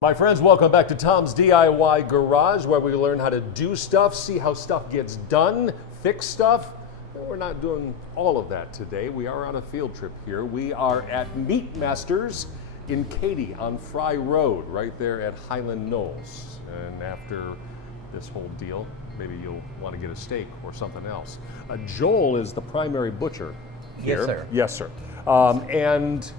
My friends, welcome back to Tom's DIY Garage, where we learn how to do stuff, see how stuff gets done, fix stuff. We're not doing all of that today. We are on a field trip here. We are at Meat Masters in Katy on Fry Road, right there at Highland Knolls. And after this whole deal, maybe you'll want to get a steak or something else. Joel is the primary butcher here. Yes, sir. Yes, sir. And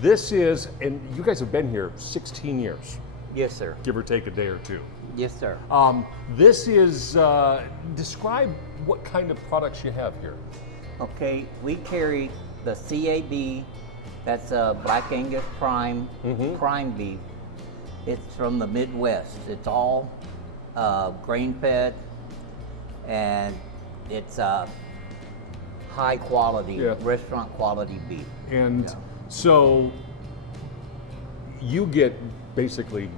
this is, and you guys have been here 16 years. Yes, sir. Give or take a day or two. Yes, sir. This is, describe what kind of products you have here. Okay, we carry the CAB, that's Black Angus Prime, prime beef. It's from the Midwest. It's all grain-fed, and it's high quality, restaurant quality beef. And so you get basically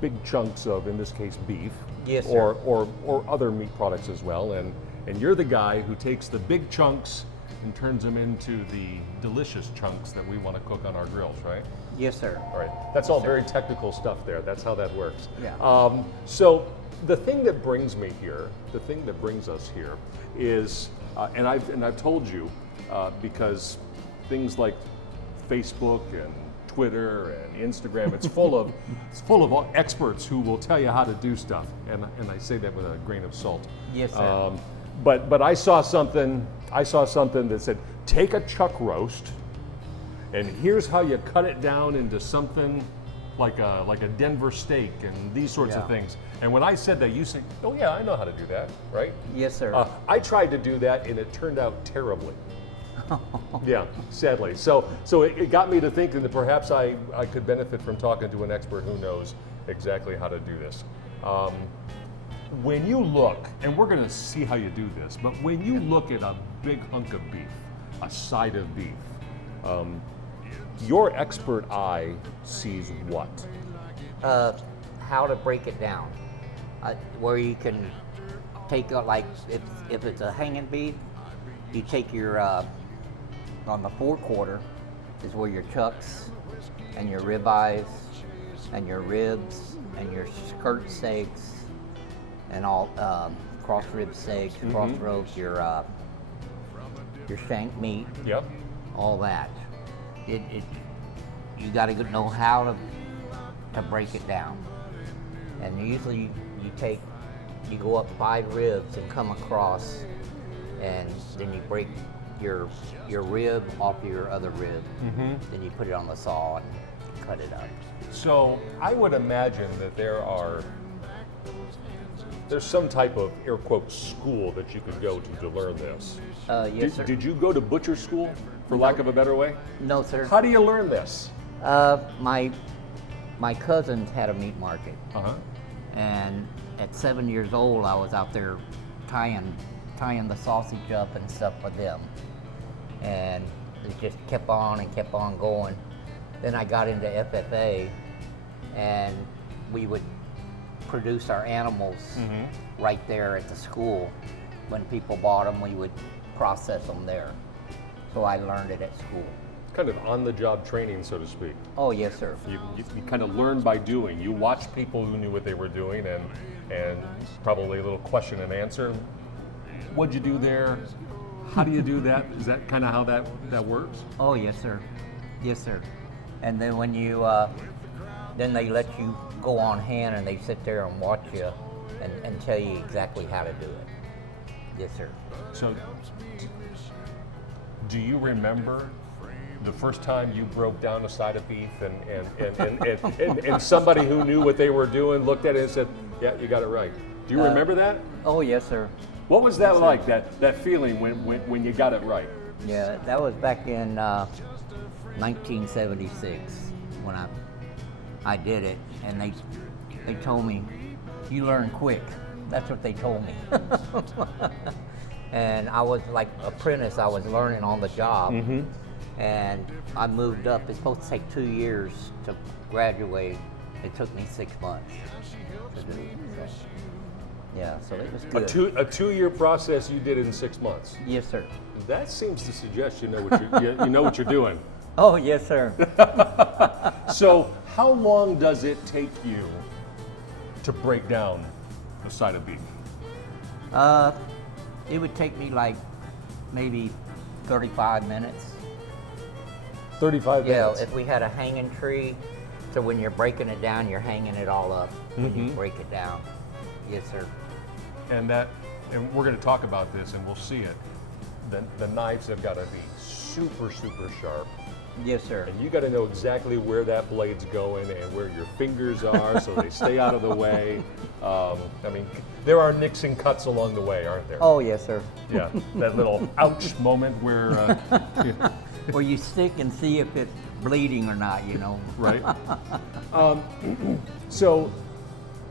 big chunks of, in this case, beef. Yes, sir. Or other meat products as well. And you're the guy who takes the big chunks and turns them into the delicious chunks that we want to cook on our grills, right? Yes, sir. All right. That's all very technical stuff there. That's how that works. Yeah. So the thing that brings me here, the thing that brings us here is, and I've told you, because things like Facebook and Twitter and Instagram, it's full of experts who will tell you how to do stuff, and I say that with a grain of salt. Yes, sir. But I saw something that said, take a chuck roast, and here's how you cut it down into something like a Denver steak and these sorts of things. And when I said that, you said, oh yeah, I know how to do that, right? Yes, sir. I tried to do that and it turned out terribly. Yeah, sadly. So it got me to thinking that perhaps I could benefit from talking to an expert who knows exactly how to do this. When you look, and we're going to see how you do this, but when you look at a big hunk of beef, a side of beef, your expert eye sees what? How to break it down, where you can take like if it's a hanging beef, you take your on the forequarter is where your chucks and your ribeyes and your ribs and your skirt steaks and all cross rib steaks, cross roast, your shank meat, all that. You got to know how to break it down. And usually you go up 5 ribs and come across, and then you break your rib off your other rib. Then you put it on the saw and cut it up. So I would imagine that there's some type of air quote school that you could go to learn this. Yes, sir. Did you go to butcher school, for lack of a better way? No, sir. How do you learn this? My cousins had a meat market, and at 7 years old, I was out there tying the sausage up and stuff for them, and it just kept on and kept on going. Then I got into FFA, and we would produce our animals right there at the school. When people bought them, we would process them there. So I learned it at school. Kind of on-the-job training, so to speak. Oh, yes, sir. You kind of learn by doing. You watch people who knew what they were doing, and probably a little question and answer. What'd you do there? How do you do that? Is that kind of how that works? Oh, yes, sir. Yes, sir. And then when you, then they let you go on hand and they sit there and watch you and tell you exactly how to do it. Yes, sir. So, do you remember the first time you broke down a side of beef and somebody who knew what they were doing looked at it and said, yeah, you got it right? Do you remember that? Oh, yes, sir. What was that like, that feeling when you got it right? Yeah, that was back in 1976 when I did it, and they told me, you learn quick. That's what they told me. And I was like apprentice, I was learning on the job. And I moved up. It's supposed to take 2 years to graduate. It took me 6 months to do it. So, yeah, so it was good. A 2-year process you did in 6 months. Yes, sir. That seems to suggest you know what you're doing. Oh, yes, sir. So How long does it take you to break down a side of beef? It would take me like maybe 35 minutes. 35 minutes. Yeah, if we had a hanging tree, so when you're breaking it down, you're hanging it all up when you break it down. Yes, sir. And we're going to talk about this, and we'll see it. The knives have got to be super, super sharp. Yes, sir. And you got to know exactly where that blade's going and where your fingers are, so they stay out of the way. I mean, there are nicks and cuts along the way, aren't there? Oh, yes, sir. Yeah, that little ouch moment where. Where you stick and see if it's bleeding or not, you know. Right. So,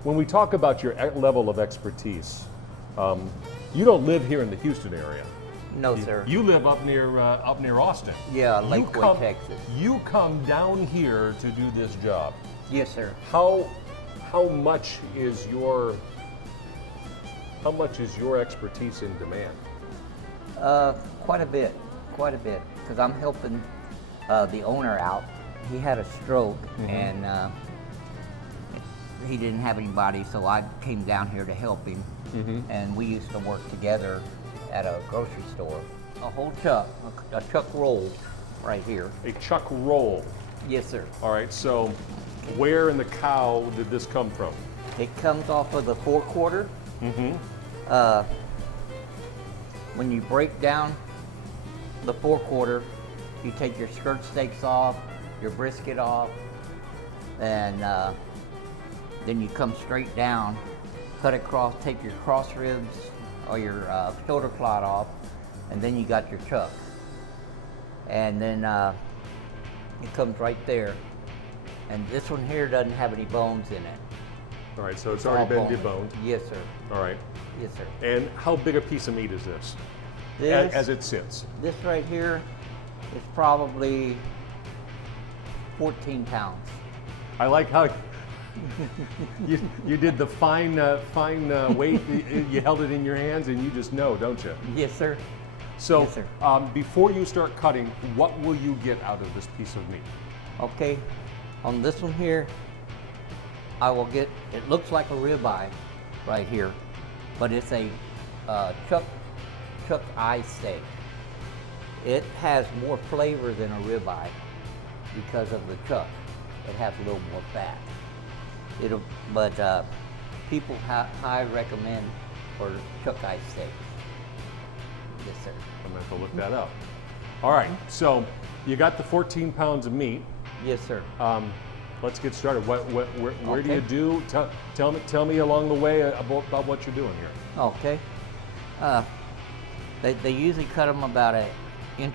when we talk about your level of expertise, you don't live here in the Houston area. No, sir. You live up near Austin. Yeah, Lakewood, Texas. You come down here to do this job. Yes, sir. How much is your expertise in demand? Quite a bit, because I'm helping the owner out. He had a stroke, and he didn't have anybody, so I came down here to help him. And we used to work together at a grocery store. A whole chuck, a chuck roll right here. A chuck roll. Yes, sir. All right, so where in the cow did this come from? It comes off of the 4/4. When you break down the 4/4, you take your skirt steaks off, your brisket off, and then you come straight down, cut across, take your cross ribs or your shoulder plot off, and then you got your chuck. And then it comes right there. And this one here doesn't have any bones in it. All right, so it's already been all deboned. Yes, sir. All right. Yes, sir. And how big a piece of meat is this? As it sits? This right here is probably 14 pounds. I like how you did the fine weight. You held it in your hands, and you just know, don't you? Yes, sir. So, Yes, sir. Before you start cutting, what will you get out of this piece of meat? Okay, on this one here, I will get, it looks like a ribeye right here, but it's a chuck eye steak. It has more flavor than a ribeye because of the chuck. It has a little more fat. But people high recommend for chuck eye steak. Yes, sir. I'm going to have to look that up. All right, so you got the 14 pounds of meat. Yes, sir. Let's get started. Where do Okay. you do? Tell me along the way about what you're doing here. Okay. They usually cut them about 1.25 inch,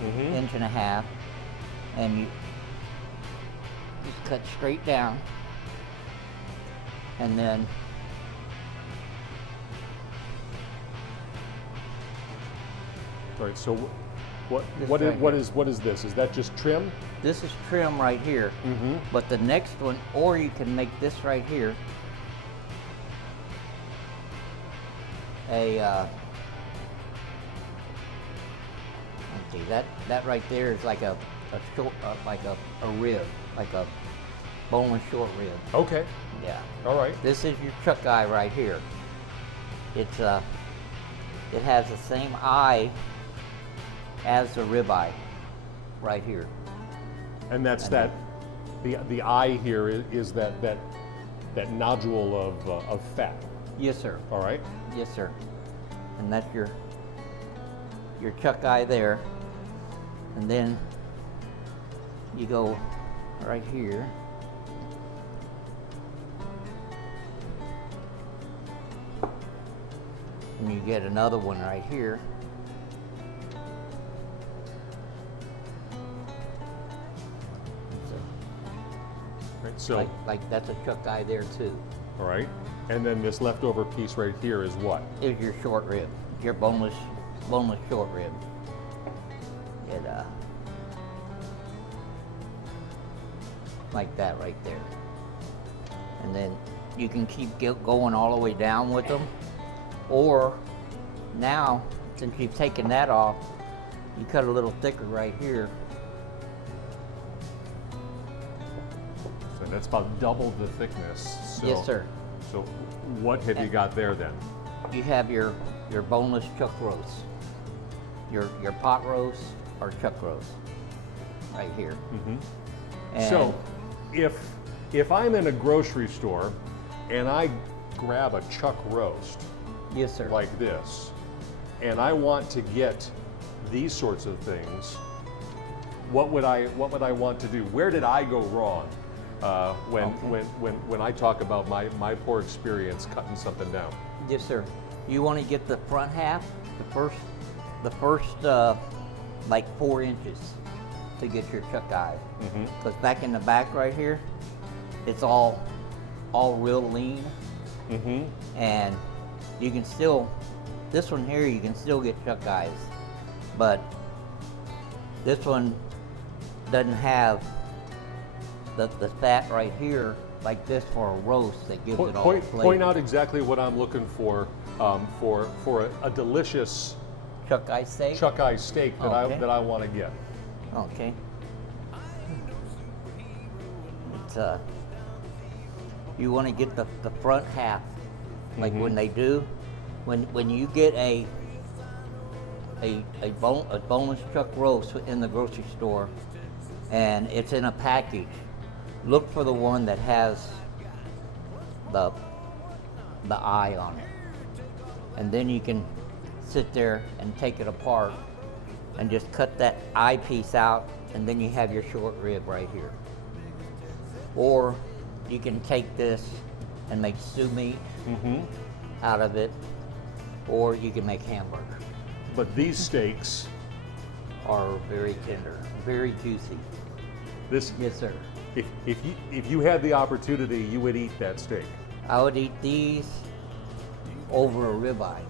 1.5 inches, and you just cut straight down, and then All right. So, what right is this? Is that just trim? this is trim right here. But the next one, or you can make this right here let's see, that right there is like a short, like a rib, like a boneless short rib. Okay. Yeah. All right. This is your chuck eye right here. It's it has the same eye as the rib eye right here. And that's that. The eye here is that nodule of fat. Yes, sir. All right. Yes, sir. And that's your chuck eye there. And then you go right here. And you get another one right here. Right. So. Like that's a chuck eye there too. All right. And then this leftover piece right here is what? Is your short rib, your boneless short rib. It like that right there. And then you can keep going all the way down with them, or now since you've taken that off, you cut a little thicker right here. then. That's about double the thickness. So, Yes, sir. So what have you got there then? You have your boneless chuck roast, your pot roast or chuck roast, right here. And So if I'm in a grocery store and I grab a chuck roast yes, sir. like this, and I want to get these sorts of things, what would I want to do? Where did I go wrong when I talk about my poor experience cutting something down? Yes, sir. You want to get the front half, the first like 4 inches to get your chuck eye. Because back in the back right here, it's all real lean. And you can still, this one here, you can still get chuck eyes, but this one doesn't have the fat right here like this for a roast that gives it all the flavor. Point out exactly what I'm looking for a delicious chuck eye steak. chuck eye steak that I want to get. Okay. It's you want to get the front half, like when they do, when you get a boneless chuck roast in the grocery store, and it's in a package. Look for the one that has the eye on it, and then you can sit there and take it apart and just cut that eye piece out, and then you have your short rib right here. Or you can take this and make stew meat out of it, or you can make hamburger. But these steaks are very tender, very juicy. This, yes, sir. If you had the opportunity, you would eat that steak. I would eat these over a ribeye.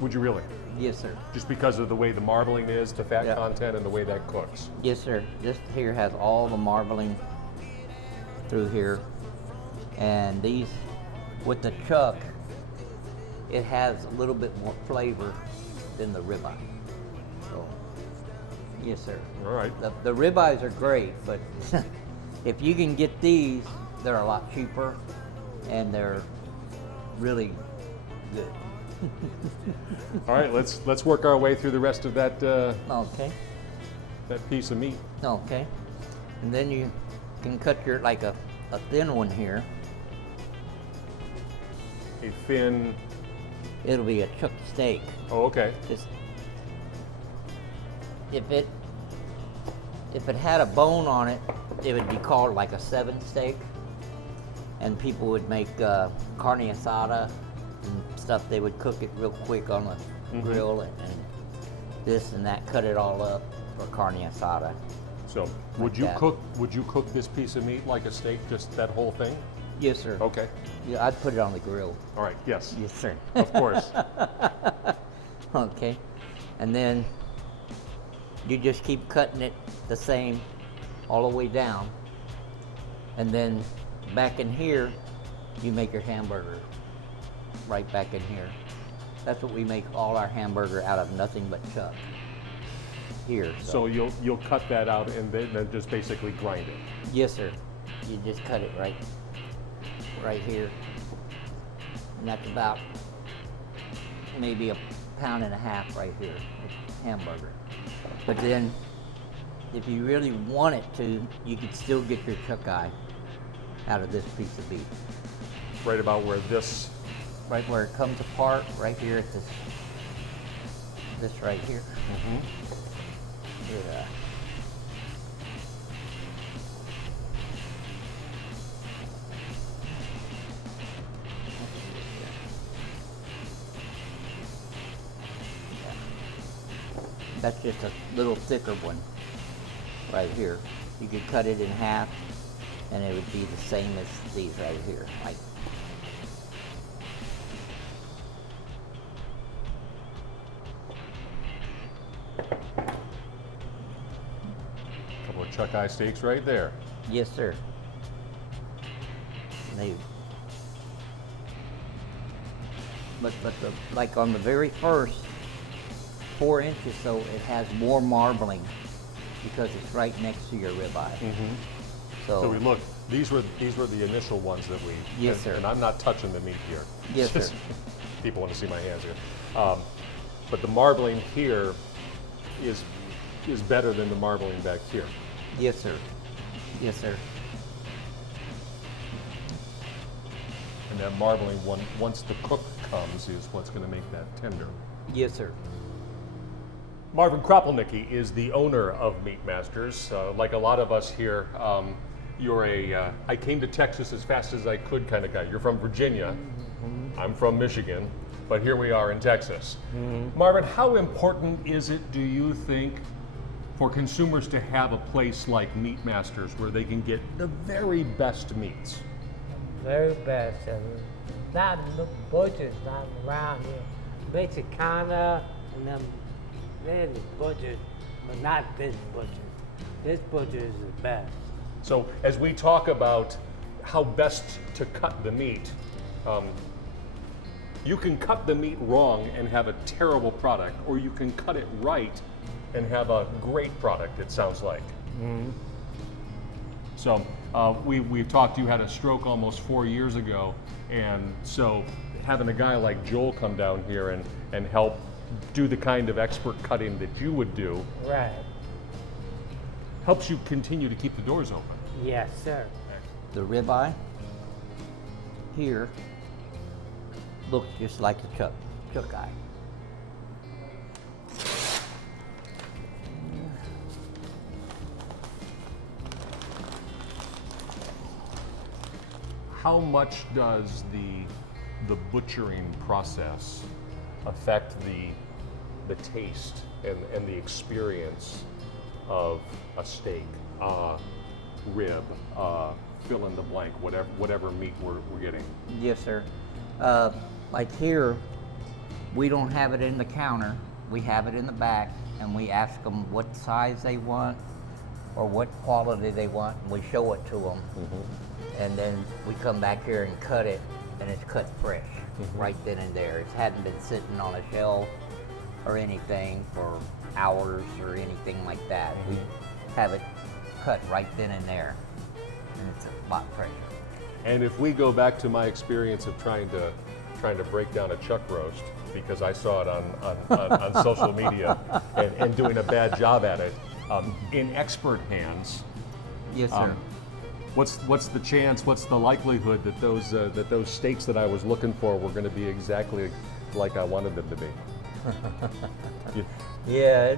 Would you really? Yes, sir. Just because of the way the marbling is, the fat content, and the way that cooks. Yes, sir. This here has all the marbling through here, and these with the chuck, it has a little bit more flavor than the ribeye. So, yes, sir. All right. The ribeyes are great, but if you can get these, they're a lot cheaper, and they're really good. All right, let's work our way through the rest of that okay. that piece of meat. Okay. And then you can cut your like a thin one here. A thin. It'll be a chuck steak. Oh, okay. Just if it had a bone on it, it would be called like a 7 steak, and people would make carne asada and stuff. They would cook it real quick on the grill and this and that, cut it all up for carne asada. So would you cook this piece of meat like a steak, just that whole thing? Yes, sir. Okay. Yeah, I'd put it on the grill. All right. Yes. Yes, sir. Of course. Okay. And then you just keep cutting it the same all the way down. And then back in here, you make your hamburger right back in here. That's what we make all our hamburger out of, nothing but chuck here. So you'll cut that out and then just basically grind it. Yes, sir. You just cut it right here. And that's about maybe 1.5 pounds right here, hamburger. But then, if you really want it to, you could still get your chuck eye out of this piece of beef. Right about where this... Right where it comes apart, right here at this right here. Yeah. That's just a little thicker one right here. You could cut it in half and it would be the same as these right here. Like, couple of chuck eye steaks right there. yes, sir. Like on the very first 4 inches, so it has more marbling because it's right next to your ribeye. So we look, These were the initial ones that we. Yes, and, sir. And I'm not touching the meat here. Yes, sir. People want to see my hands here. But the marbling here is better than the marbling back here. Yes, sir. Yes, sir. And that marbling, once the cook comes, is what's going to make that tender. Yes, sir. Marvin Kropelnicki is the owner of Meat Masters. Like a lot of us here, you're I came to Texas as fast as I could kind of guy. You're from Virginia. Mm-hmm. I'm from Michigan, but here we are in Texas. Mm-hmm. Marvin, how important is it, do you think, for consumers to have a place like Meat Masters where they can get the very best meats? Very best. And not the butchers not around here. Mexicana and them, they're the butchers, but not this butcher. This butcher is the best. So as we talk about how best to cut the meat, you can cut the meat wrong and have a terrible product, or you can cut it right and have a great product, it sounds like. Mm-hmm. So we talked, you had a stroke almost 4 years ago, and so having a guy like Joel come down here and help do the kind of expert cutting that you would do, Right. helps you continue to keep the doors open. Yes, sir. The ribeye here looks just like the chuck eye. How much does the butchering process affect the taste and the experience of a steak, rib, fill in the blank, whatever meat we're getting? Yes, sir. Like here, we don't have it in the counter. We have it in the back, and we ask them what size they want or what quality they want, and we show it to them. Mm-hmm. And then we come back here and cut it, and it's cut fresh, mm-hmm. right then and there. It hadn't been sitting on a shelf or anything for hours or anything like that. Mm-hmm. We have it cut right then and there, and it's a lot fresher. And if we go back to my experience of trying to break down a chuck roast, because I saw it on social media and doing a bad job at it, in expert hands. Yes, sir. What's the chance? What's the likelihood that those steaks that I was looking for were going to be exactly like I wanted them to be? Yeah,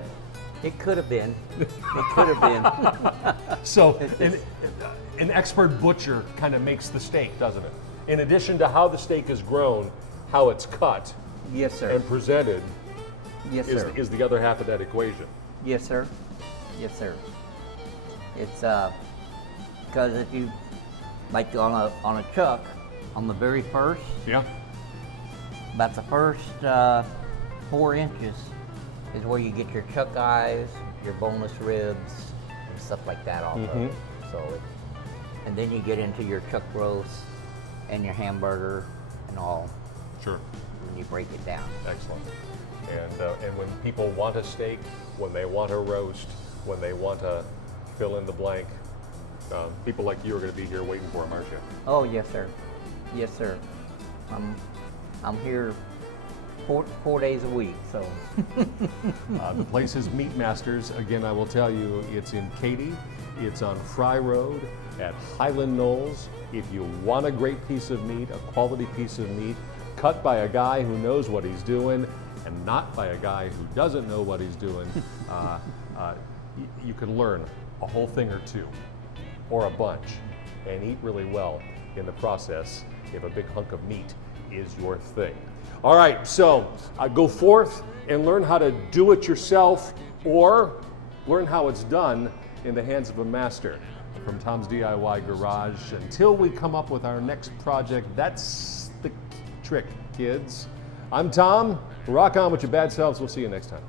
it could have been. It could have been. So an expert butcher kind of makes the steak, doesn't it? In addition to how the steak is grown, how it's cut, yes, sir, and presented, yes, sir, is the other half of that equation. Yes, sir. Yes, sir. It's because if you like on a chuck, on the very first, yeah, about the first 4 inches is where you get your chuck eyes, your boneless ribs, and stuff like that off of it. So, and then you get into your chuck roast and your hamburger and all. Sure. And you break it down. Excellent. And when people want a steak, when they want a roast, when they want to fill in the blank, people like you are going to be here waiting for them, aren't you? Oh yes, sir. Yes, sir. I'm here 4 days a week, so. The place is Meat Masters. Again, I will tell you, it's in Katy. It's on Fry Road at Highland Knolls. If you want a great piece of meat, a quality piece of meat, cut by a guy who knows what he's doing and not by a guy who doesn't know what he's doing, you can learn a whole thing or two, or a bunch, and eat really well in the process if a big hunk of meat is your thing. All right, so go forth and learn how to do it yourself, or learn how it's done in the hands of a master. From Tom's DIY Garage, until we come up with our next project, that's the trick, kids. I'm Tom. Rock on with your bad selves. We'll see you next time.